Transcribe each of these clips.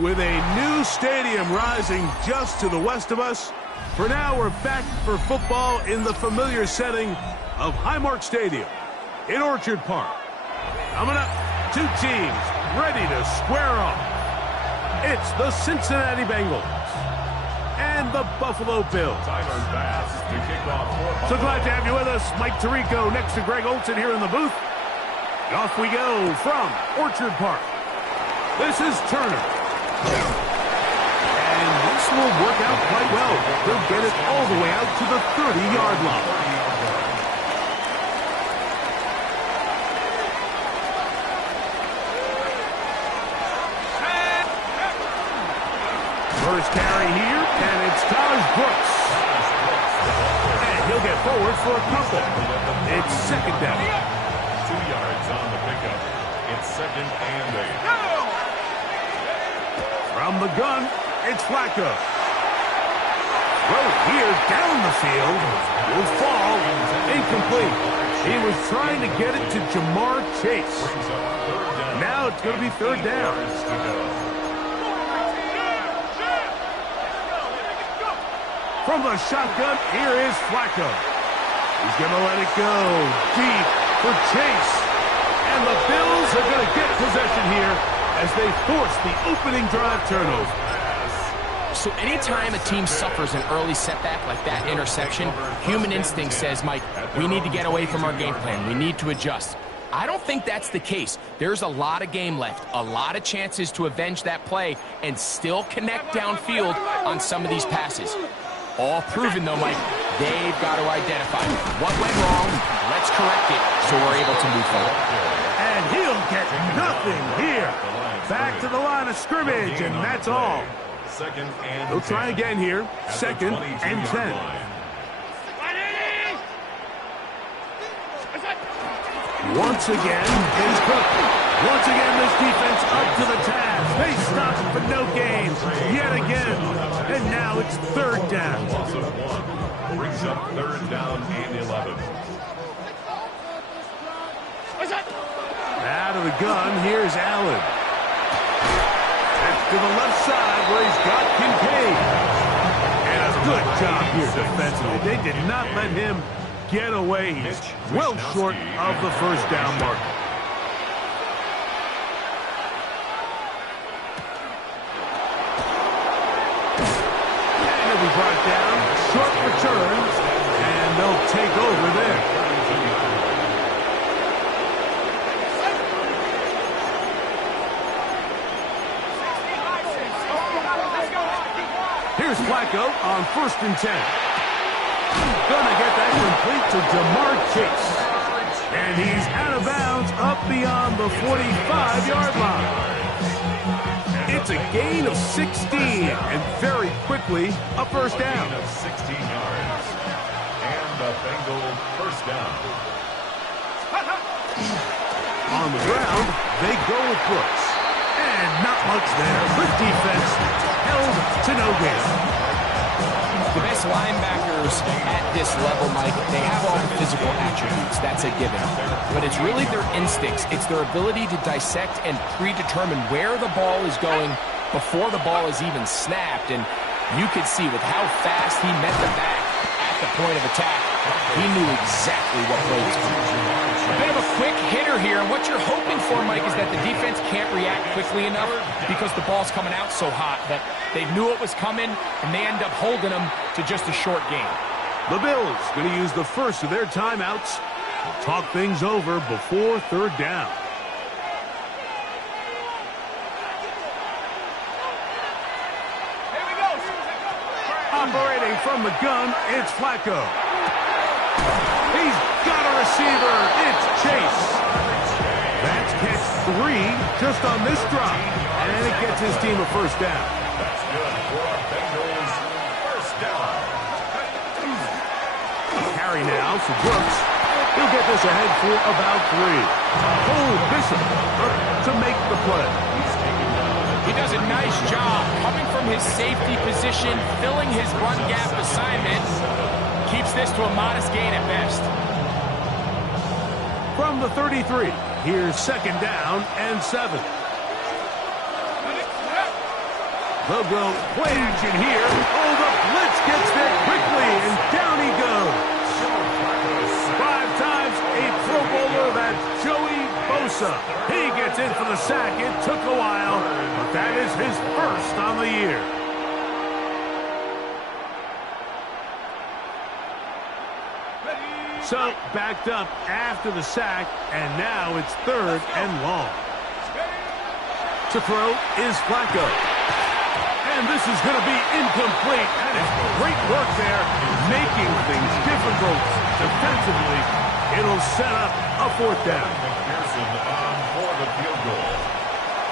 With a new stadium rising just to the west of us, for now we're back for football in the familiar setting of Highmark Stadium in Orchard Park. Coming up, two teams ready to square off. It's the Cincinnati Bengals and the Buffalo Bills. So glad to have you with us. Mike Tirico next to Greg Olson here in the booth. And off we go from Orchard Park. This is Turner. And this will work out quite well. They'll get it all the way out to the 30-yard line. First carry here, and it's Taj Brooks. And he'll get forward for a couple. It's second down. 2 yards on the pickup. It's second and 8. From the gun, it's Flacco. Throw here down the field. Will fall. Incomplete. He was trying to get it to Jamar Chase. Now it's going to be third down. From the shotgun, here is Flacco. He's going to let it go deep for Chase. And the Bills are going to get possession here as they force the opening drive turnover. So anytime a team suffers an early setback like that interception, human instinct says, Mike, we need to get away from our game plan. We need to adjust. I don't think that's the case. There's a lot of game left, a lot of chances to avenge that play and still connect downfield on some of these passes. All proven, though, Mike, they've got to identify what went wrong, let's correct it so we're able to move forward. And he'll get nothing here. Back to the line of scrimmage, and that's all. They'll try again here. Second and 10. Once again, he's cooked. Once again, this defense up to the task. They stop for no gain yet again. And now it's third down. Brings up third down and 11. Out of the gun, here's Allen. Back to the left side where he's got Kincaid. And a good job here defensively. They did not let him get away. He's well short of the first down marker. And he'll be brought down. Short returns. And they'll take over there. Here's Flacco on first and 10. Gonna get that complete to Jamar Chase. And he's out of bounds up beyond the 45-yard line. It's a gain of 16, and very quickly, a first down. 16 yards. And the Bengal first down. On the ground, they go with Brooks. And not much there. Good defense held to no gain. The best linebackers at this level, Mike, they have all the physical attributes. That's a given. But it's really their instincts. It's their ability to dissect and predetermine where the ball is going before the ball is even snapped. And you could see with how fast he met the back at the point of attack, he knew exactly what play was coming. A bit of a quick hitter here, and what you're hoping for, Mike, is that the defense can't react quickly enough because the ball's coming out so hot that they knew it was coming, and they end up holding them to just a short game. The Bills going to use the first of their timeouts to talk things over before third down. Operating from the gun, it's Flacco. He's got a receiver. It's Chase. That's catch 3 just on this drop. And it gets his team a first down. That's good for Bengals first down. Carry now for Brooks. He'll get this ahead for about 3. Cole Bishop up to make the play. He does a nice job coming from his safety position, filling his run gap assignment. Keeps this to a modest gain at best. From the 33, here's second down and 7. They'll go play action here. Oh, the blitz gets there quickly, and down he goes. 5 times a Pro Bowler, that's Joey Bosa. He gets in for the sack. It took a while, but that is his first on the year. So, backed up after the sack, and now it's 3rd and long. To throw is Flacco. And this is going to be incomplete. That is great work there, making things difficult defensively. It'll set up a 4th down. McPherson on for the field goal.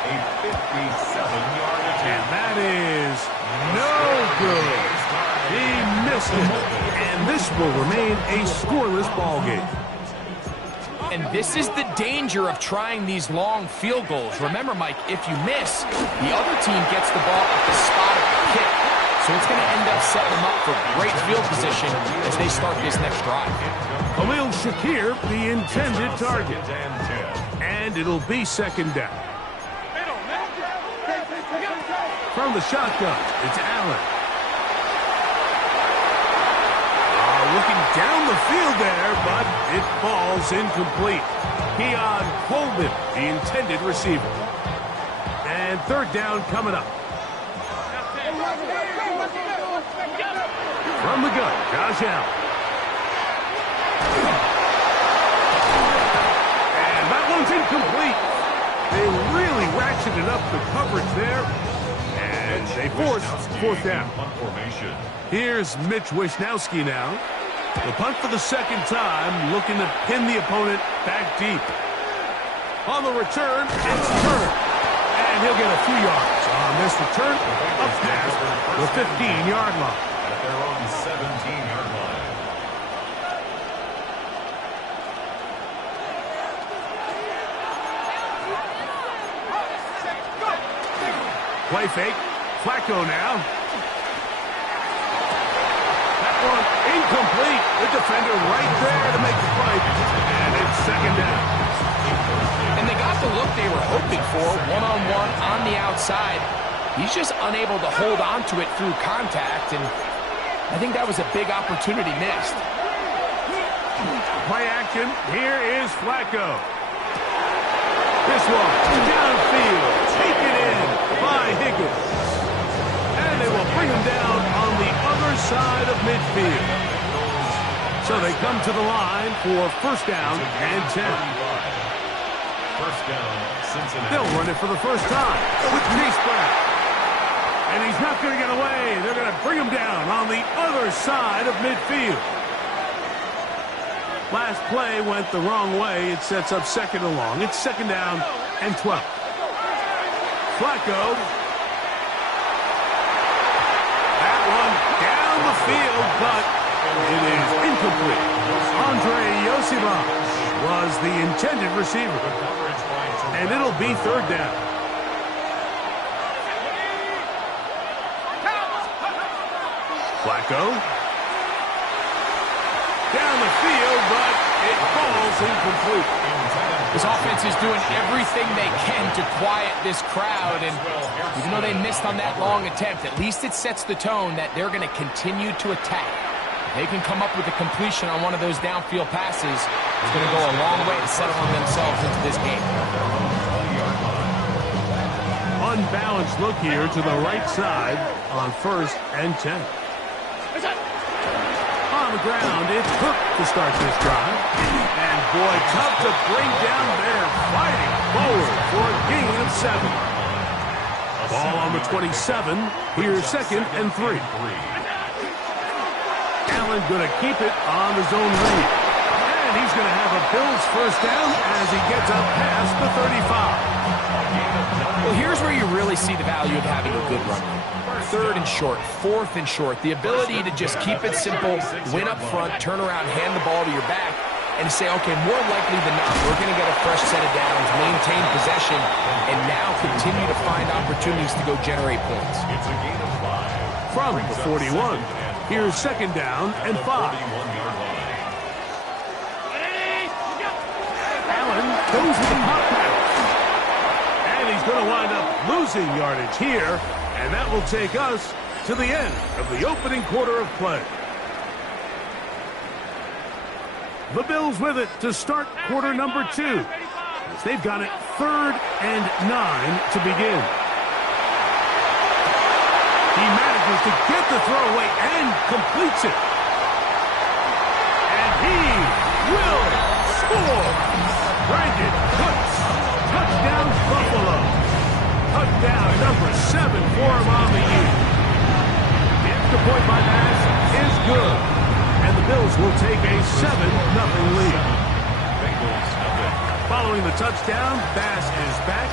A 57-yard attempt. And that is no good. He missed it. And this will remain a scoreless ball game. And this is the danger of trying these long field goals. Remember, Mike, if you miss, the other team gets the ball at the spot of the kick. So it's going to end up setting them up for great field position as they start this next drive. Khalil Shakir, the intended target. And it'll be 2nd down. From the shotgun, it's Allen. Looking down the field there, but it falls incomplete. Keon Coleman, the intended receiver. And 3rd down coming up. From the gun, Josh Allen. And that one's incomplete. They really ratcheted up the coverage there. And they force 4th down. Here's Mitch Wishnowski now. The punt for the 2nd time, looking to pin the opponent back deep. On the return, it's Turner. And he'll get a few yards on this return up past the 15-yard line. At their own 17-yard line. Play fake. Flacco now. One incomplete. The defender right there to make the play. And it's 2nd down. And they got the look they were hoping for, one-on-one on the outside. He's just unable to hold on to it through contact, and I think that was a big opportunity missed. Play action. Here is Flacco. This one downfield. Taken in by Higgins. And they will bring him down on the other side of midfield. So they come to the line for 1st down and 10. 1st down, Cincinnati. They'll run it for the first time with Chase Brown. And he's not going to get away. They're going to bring him down on the other side of midfield. Last play went the wrong way. It sets up 2nd and long. It's 2nd down and 12. Flacco. That one down the field, but it is incomplete. Andre Yosibach was the intended receiver. And it'll be 3rd down. Flacco. Down the field, but it falls incomplete. This offense is doing everything they can to quiet this crowd, and even though they missed on that long attempt, at least it sets the tone that they're going to continue to attack. If they can come up with a completion on one of those downfield passes, it's going to go a long way to settling themselves into this game. Unbalanced look here to the right side on 1st and 10. On the ground, it's Cook to start this drive. And boy, tough to bring down there, fighting forward for a gain of 7. Ball on the 27. Here's 2nd and 3. Allen going to keep it on his own read. And he's going to have a Bills 1st down as he gets up past the 35. Well, here's where you really see the value of having a good run. 3rd and short, 4th and short. The ability to just keep it simple, win up front, turn around, hand the ball to your back, and say, okay, more likely than not, we're going to get a fresh set of downs, maintain possession, and now continue to find opportunities to go generate points. It's a gain of 5. From the 41, here's 2nd down and 5. Allen goes with the pop pass. And he's going to wind up losing yardage here And that will take us to the end of the opening quarter of play. The Bills with it to start quarter number 2. They've got it 3rd and 9 to begin. He manages to get the throw away and completes it. And he will score. Brandon Cooks. Touchdown Buffalo. Touchdown number 7 for him on the year. The extra point by Nash is good. And the Bills will take a 7-0 lead. Following the touchdown, Bass is back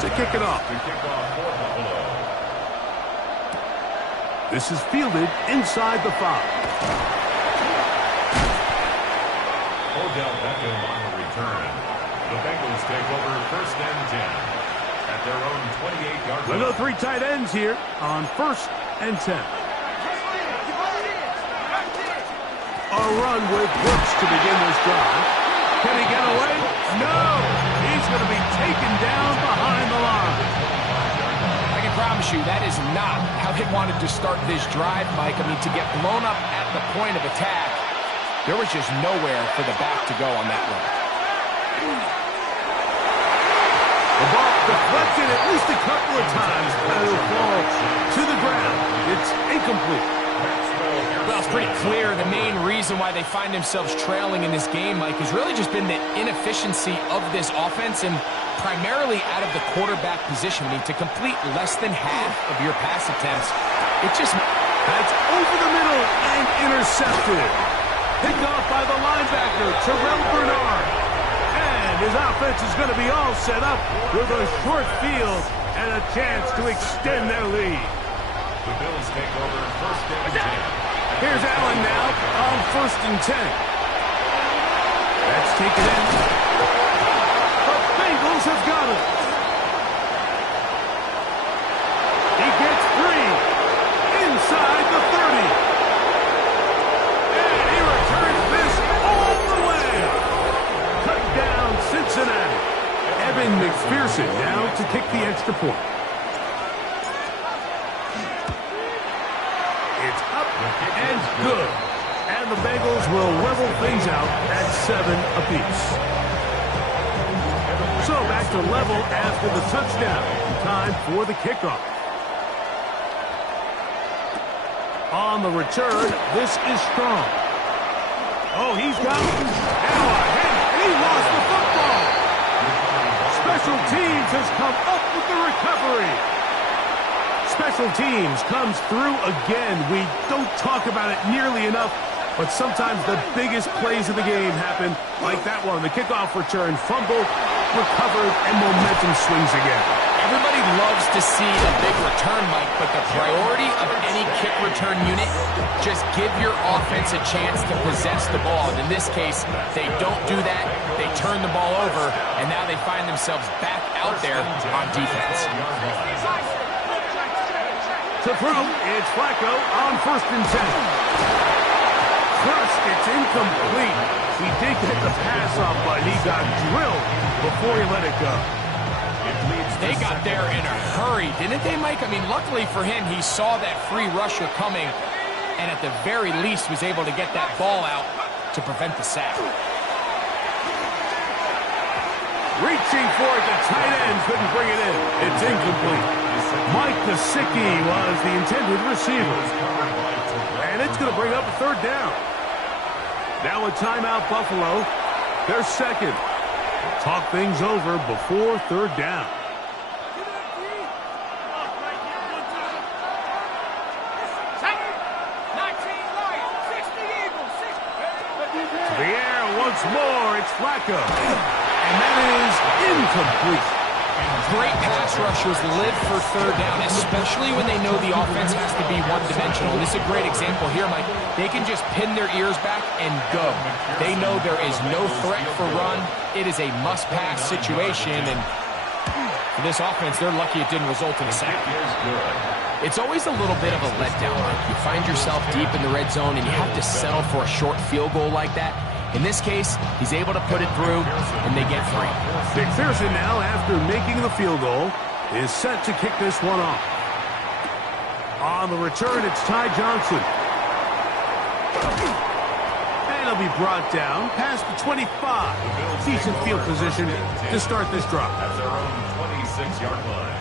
to kick it off. This is fielded inside the 5. Odell Beckham on the return. The Bengals take over 1st and 10 at their own 28-yard line. We'll go 3 tight ends here on 1st and 10. A run with Brooks to begin this drive. Can he get away? No! He's going to be taken down behind the line. I can promise you that is not how they wanted to start this drive, Mike. I mean, to get blown up at the point of attack, there was just nowhere for the back to go on that run. The ball deflected at least a couple of times, but it'll fall to the ground. It's incomplete. Well, it's pretty clear the main reason why they find themselves trailing in this game, Mike, has really just been the inefficiency of this offense and primarily out of the quarterback position. I mean, to complete less than half of your pass attempts, it just... That's over the middle and intercepted. Picked off by the linebacker, Terrell Bernard. And his offense is going to be all set up with a short field and a chance to extend their lead. The Bills take over 1st and 10. Here's Allen now on 1st and 10. That's taken in. The Bengals have got it. He gets 3 inside the 30. And he returns this all the way. Cut down Cincinnati. Evan McPherson now to kick the extra point. It's up and good. And the Bengals will level things out at 7 apiece. So back to level after the touchdown. Time for the kickoff. On the return, this is Strong. Oh, he's got it. Now a hit. He lost the football. Special teams has come up with the recovery. Special teams comes through again. We don't talk about it nearly enough, but sometimes the biggest plays of the game happen like that one. The kickoff return, fumbled, recovered, and momentum swings again. Everybody loves to see a big return, Mike, but the priority of any kick return unit, just give your offense a chance to possess the ball. And in this case, they don't do that. They turn the ball over, and now they find themselves back out there on defense. To throw, it's Flacco on 1st and 10. First, it's incomplete. He did get the pass off, but he got drilled before he let it go. They got there in a hurry, didn't they, Mike? I mean, luckily for him, he saw that free rusher coming, and at the very least was able to get that ball out to prevent the sack. Reaching for it, the tight end couldn't bring it in. It's incomplete. Mike Gesicki was the intended receiver. And it's going to bring up a 3rd down. Now a timeout, Buffalo. Their 2nd. Talk things over before 3rd down. To the air once more, it's Flacco. And that is incomplete. Great pass rushers live for 3rd down, especially when they know the offense has to be one-dimensional. This is a great example here, Mike. They can just pin their ears back and go. They know there is no threat for run. It is a must-pass situation, and for this offense, they're lucky it didn't result in a sack. It's always a little bit of a letdown, Mike. You find yourself deep in the red zone, and you have to settle for a short field goal like that. In this case, he's able to put it through, and they get 3. McPherson now, after making the field goal, is set to kick this one off. On the return, it's Ty Johnson. And he'll be brought down past the 25. Decent field position to start this drive. At their own 26-yard line.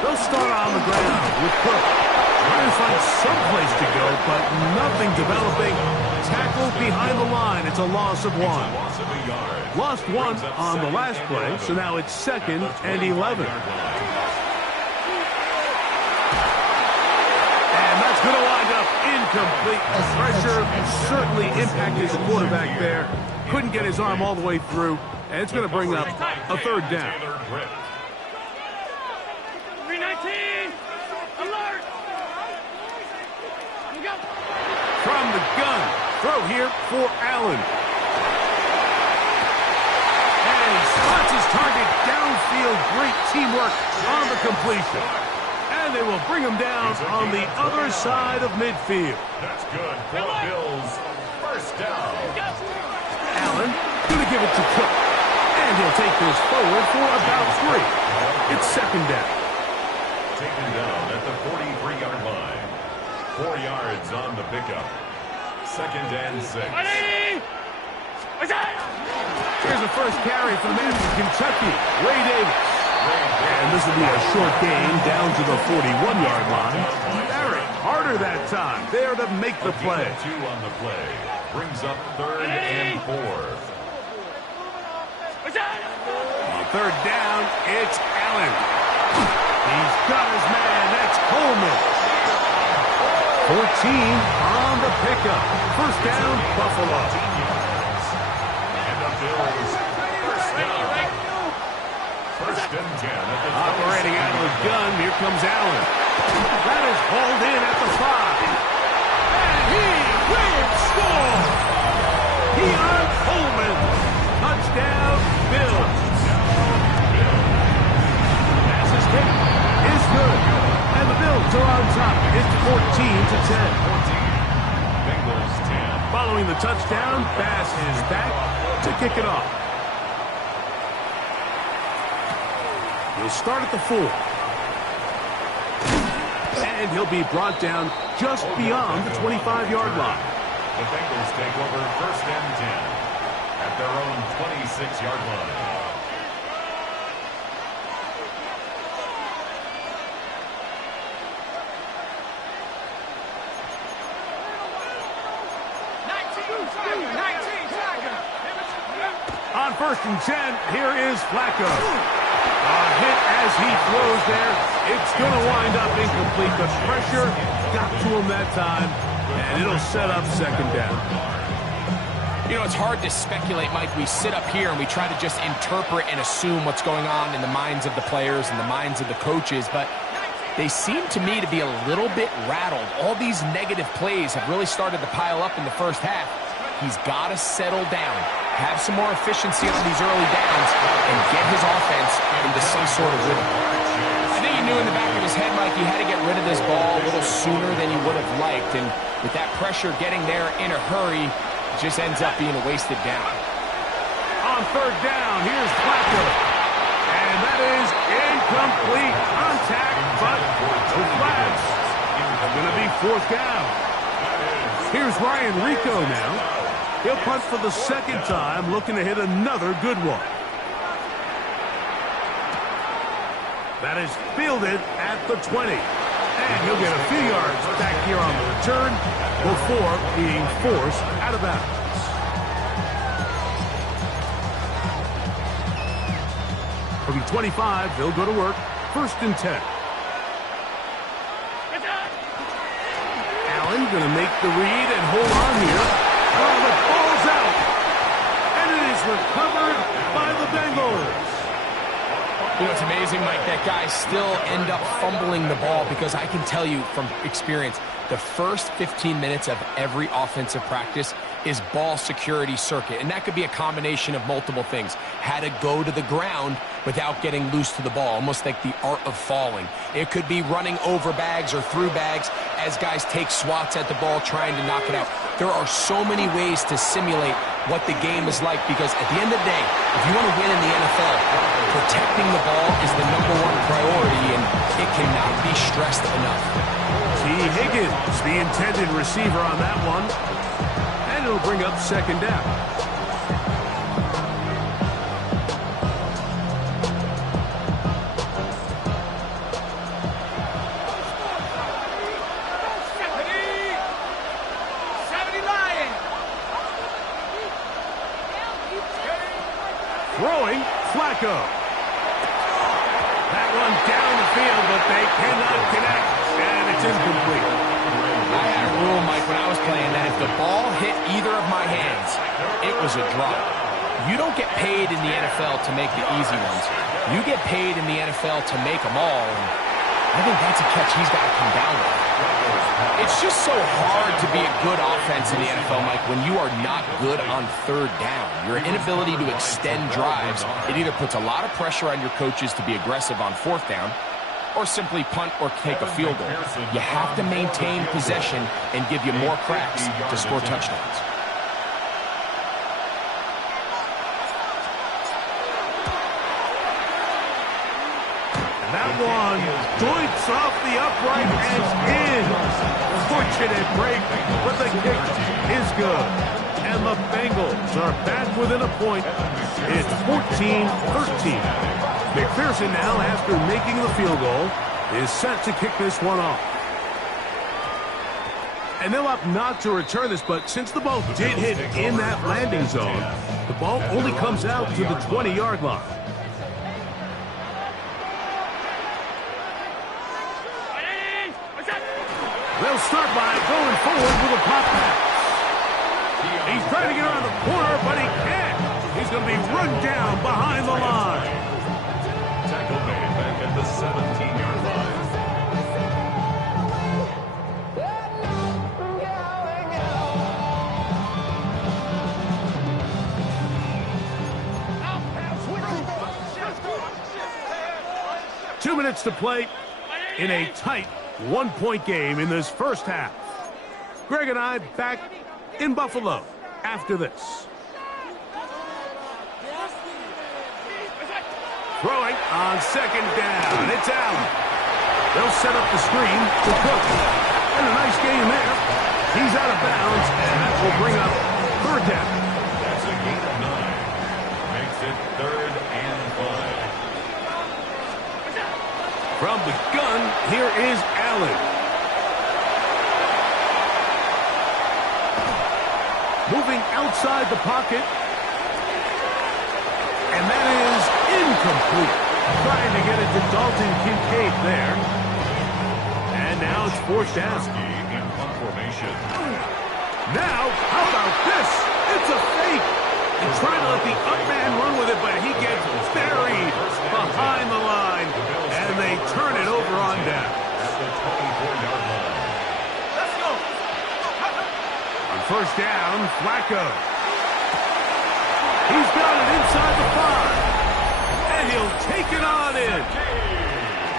They'll start on the ground with Cook. Trying to find some place to go, but nothing developing. Tackle behind the line. It's a loss of 1. Lost 1 on the last play, so now it's 2nd and 11. And that's going to wind up incomplete. Pressure certainly impacted the quarterback there. Couldn't get his arm all the way through, and it's going to bring up a 3rd down. 319! Alert! From the gun, throw here for Allen. And he spots his target downfield. Great teamwork on the completion. And they will bring him down on the other side of midfield. That's good for the Bills. 1st down. Allen going to give it to Cook. And he'll take this forward for about 3. It's 2nd down. Taken down at the 43-yard line. 4 yards on the pickup. 2nd and 6. Here's the first carry for the man from Kentucky, Ray Davis. And this will be a short gain down to the 41-yard line. Barrett, harder that time. There to make the play. 2 on the play. Brings up 3rd and 4. On 3rd down, it's Allen. He's got his man. That's Coleman. 14 on the pickup. 1st down, Buffalo. And the Bills, 1st down. 1st and 10 at the Operating out of the gun, here comes Allen. That is hauled in at the 5. And he will score. Keon Coleman. Touchdown, Bills. Pass is kicked. Is good. And the Bills are on top. It's 14-10. 14. Bengals 10. Following the touchdown, Bass is back to kick it off. He'll start at the 4. And he'll be brought down just beyond the 25-yard line. The Bengals take over 1st and 10 at their own 26-yard line. On 1st and 10, here is Flacco. A hit as he throws there. It's going to wind up incomplete. The pressure got to him that time, and it'll set up 2nd down. You know, it's hard to speculate, Mike. We sit up here and we try to just interpret and assume what's going on in the minds of the players and the minds of the coaches, but they seem to me to be a little bit rattled. All these negative plays have really started to pile up in the 1st half. He's got to settle down, have some more efficiency on these early downs, and get his offense into some sort of rhythm. I think he knew in the back of his head, Mike, he had to get rid of this ball a little sooner than he would have liked, and with that pressure getting there in a hurry, it just ends up being a wasted down. On 3rd down, here's Flacco. And that is incomplete. Contact, but no flags. Going to be 4th down. Here's Ryan Rico now. He'll punt for the 2nd time, looking to hit another good one. That is fielded at the 20. And he'll get a few yards back here on the return before being forced out of bounds. From the 25, they'll go to work. 1st and 10. Allen going to make the read and hold on here. Oh, the ball's out. And it is recovered by the Bengals. You know, it's amazing, Mike, that guys still end up fumbling the ball because I can tell you from experience, the first 15 minutes of every offensive practice is ball security circuit. And that could be a combination of multiple things. How to go to the ground without getting loose to the ball, almost like the art of falling. It could be running over bags or through bags as guys take swats at the ball trying to knock it out. There are so many ways to simulate what the game is like, because at the end of the day, if you want to win in the NFL, protecting the ball is the #1 priority, and it cannot be stressed enough. T. Higgins, the intended receiver on that one. And it'll bring up second down. Throwing, Flacco. That one down the field, but they cannot connect, and it's incomplete. I had a rule, Mike, when I was playing that if the ball hit either of my hands, it was a drop. You don't get paid in the NFL to make the easy ones. You get paid in the NFL to make them all, and I think that's a catch he's got to come down with. It's just so hard to be a good offense in the NFL, Mike, when you are not good on third down. Your inability to extend drives, it either puts a lot of pressure on your coaches to be aggressive on fourth down or simply punt or take a field goal. You have to maintain possession and give you more cracks to score touchdowns. That one joints off the upright and in. Fortunate break, but the kick is good. And the Bengals are back within a point. It's 14-13. McPherson now, after making the field goal, is set to kick this one off. And they'll opt not to return this, but since the ball did hit in that landing zone, the ball only comes out to the 20-yard line. They'll start by going forward with a pop pass. He's trying to get around the corner, but he can't. He's going to be run down behind the line. Tackle made back at the 17-yard line. Two minutes to play in a tight one-point game in this first half. Greg and I back in Buffalo after this. Throwing on second down. It's Allen. They'll set up the screen to Cook. And a nice game there. He's out of bounds, and that will bring up third down. That's a gain of 9. Makes it 3rd and 5. From the gun, here is Allen. Moving outside the pocket. And that is incomplete. Trying to get it to Dalton Kincaid there. And now it's fourth down. In punt formation. Now, how about this? It's a fake. And trying to let the up man run with it, but he gets buried behind the line. And they turn it over on down. At the 24-yard line. Let's go. On first down, Flacco. He's got it inside the 5. And he'll take it on in.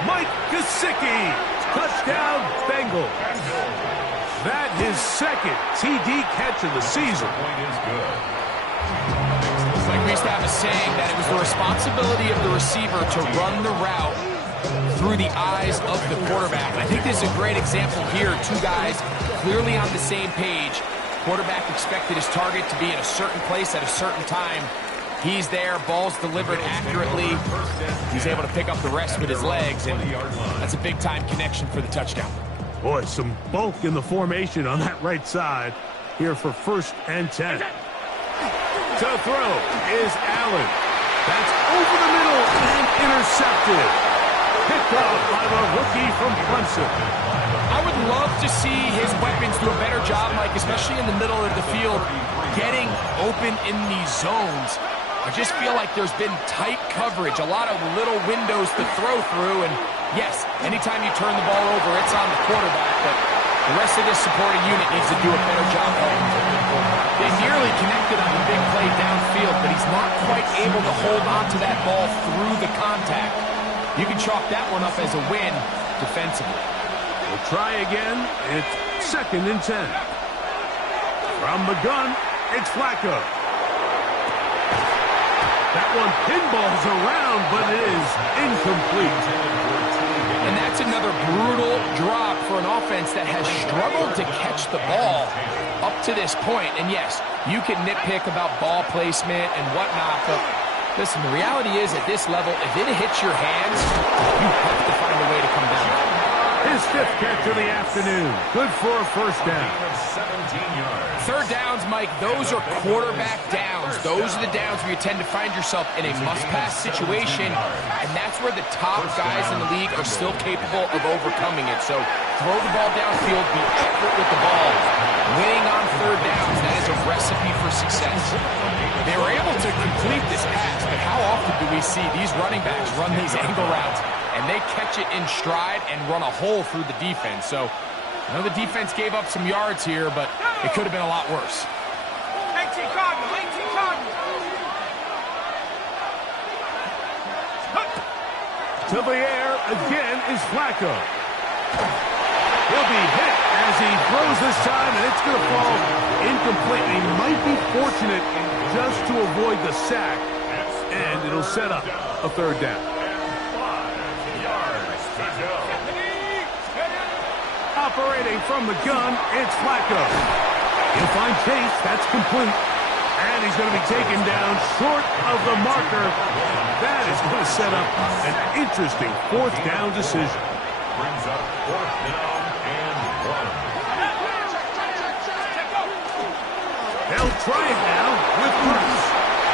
Mike Gesicki. Touchdown, Bengals. That his second TD catch of the season. Point is good. It's like we used to have a saying that it was the responsibility of the receiver to run the route through the eyes of the quarterback. And I think this is a great example here. Two guys clearly on the same page. Quarterback expected his target to be in a certain place at a certain time. He's there, ball's delivered accurately. He's able to pick up the rest with his legs, and that's a big-time connection for the touchdown. Boy, some bulk in the formation on that right side here for 1st and 10. To throw is Allen. That's over the middle and intercepted. Picked off by the rookie from Clemson. I would love to see his weapons do a better job, Mike, especially in the middle of the field, getting open in these zones. I just feel like there's been tight coverage, a lot of little windows to throw through, and yes, anytime you turn the ball over, it's on the quarterback, but the rest of this supporting unit needs to do a better job of it. They nearly connected on the big play downfield, but he's not quite able to hold on to that ball through the contact. You can chalk that one up as a win defensively. We'll try again. It's 2nd and 10. From the gun, it's Flacco. That one pinballs around, but it is incomplete. And that's another brutal drop for an offense that has struggled to catch the ball up to this point. And yes, you can nitpick about ball placement and whatnot, but listen, the reality is at this level, if it hits your hands, you have to find a way to come down. His fifth catch of the afternoon. Good for a first down. 17 yards. Third downs, Mike, those are quarterback downs. Those are the downs where you tend to find yourself in a must-pass situation, and that's where the top guys in the league are still capable of overcoming it. So throw the ball downfield, be accurate with the ball. Winning on third downs, that is a recipe for success. They were able to complete this pass, but how often do we see these running backs run these angle routes and they catch it in stride and run a hole through the defense? So I know the defense gave up some yards here, but it could have been a lot worse. 18 Cardinals, 18 Cardinals. To the air again is Flacco. He'll be hit as he throws this time, and it's going to fall incomplete. He might be fortunate just to avoid the sack, and it'll set up a third down. 5 yards to go. Operating from the gun, it's Flacco. He'll find Chase. That's complete. And he's going to be taken down short of the marker. That is going to set up an interesting fourth down decision. Brings up fourth down and 1. They'll try it now with Brooks.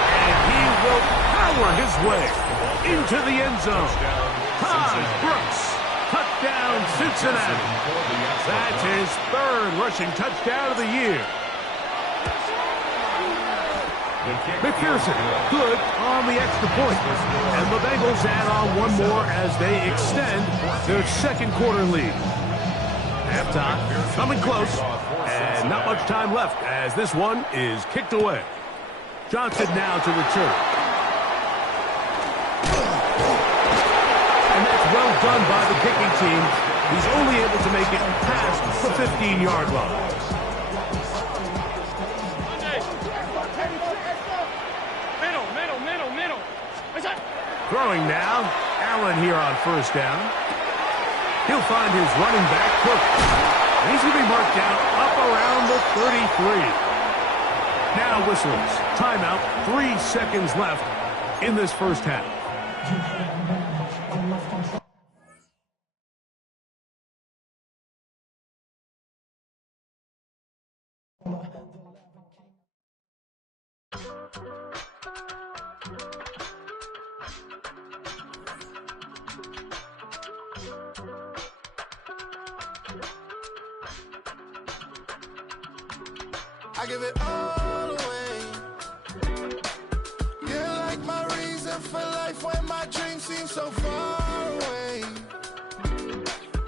And he will power his way into the end zone. Todd Brooks. Touchdown, Cincinnati. That's his third rushing touchdown of the year. McPherson, good on the extra point. And the Bengals add on one more as they extend their second quarter lead. Halftime coming close, and not much time left as this one is kicked away. Johnson now to return. And that's well done by the kicking team. He's only able to make it past the 15-yard line. Throwing now, Allen here on first down. He'll find his running back, Cook. And he's going to be marked down up around the 33. Now whistles. Timeout, 3 seconds left in this first half. I give it all away. You're like my reason for life when my dreams seem so far away.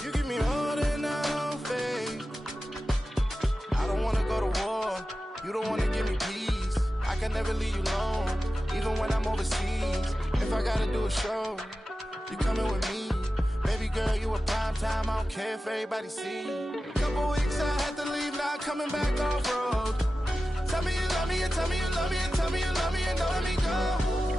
You give me all that I don't fade. I don't wanna go to war. You don't wanna give me peace. I can never leave you alone, even when I'm overseas. If I gotta do a show, you coming with me. Baby girl, you a prime time. I don't care if everybody see. Couple weeks I had to leave, now coming back off road. Tell me you love me and tell me you love me and tell me you love me and don't let me go.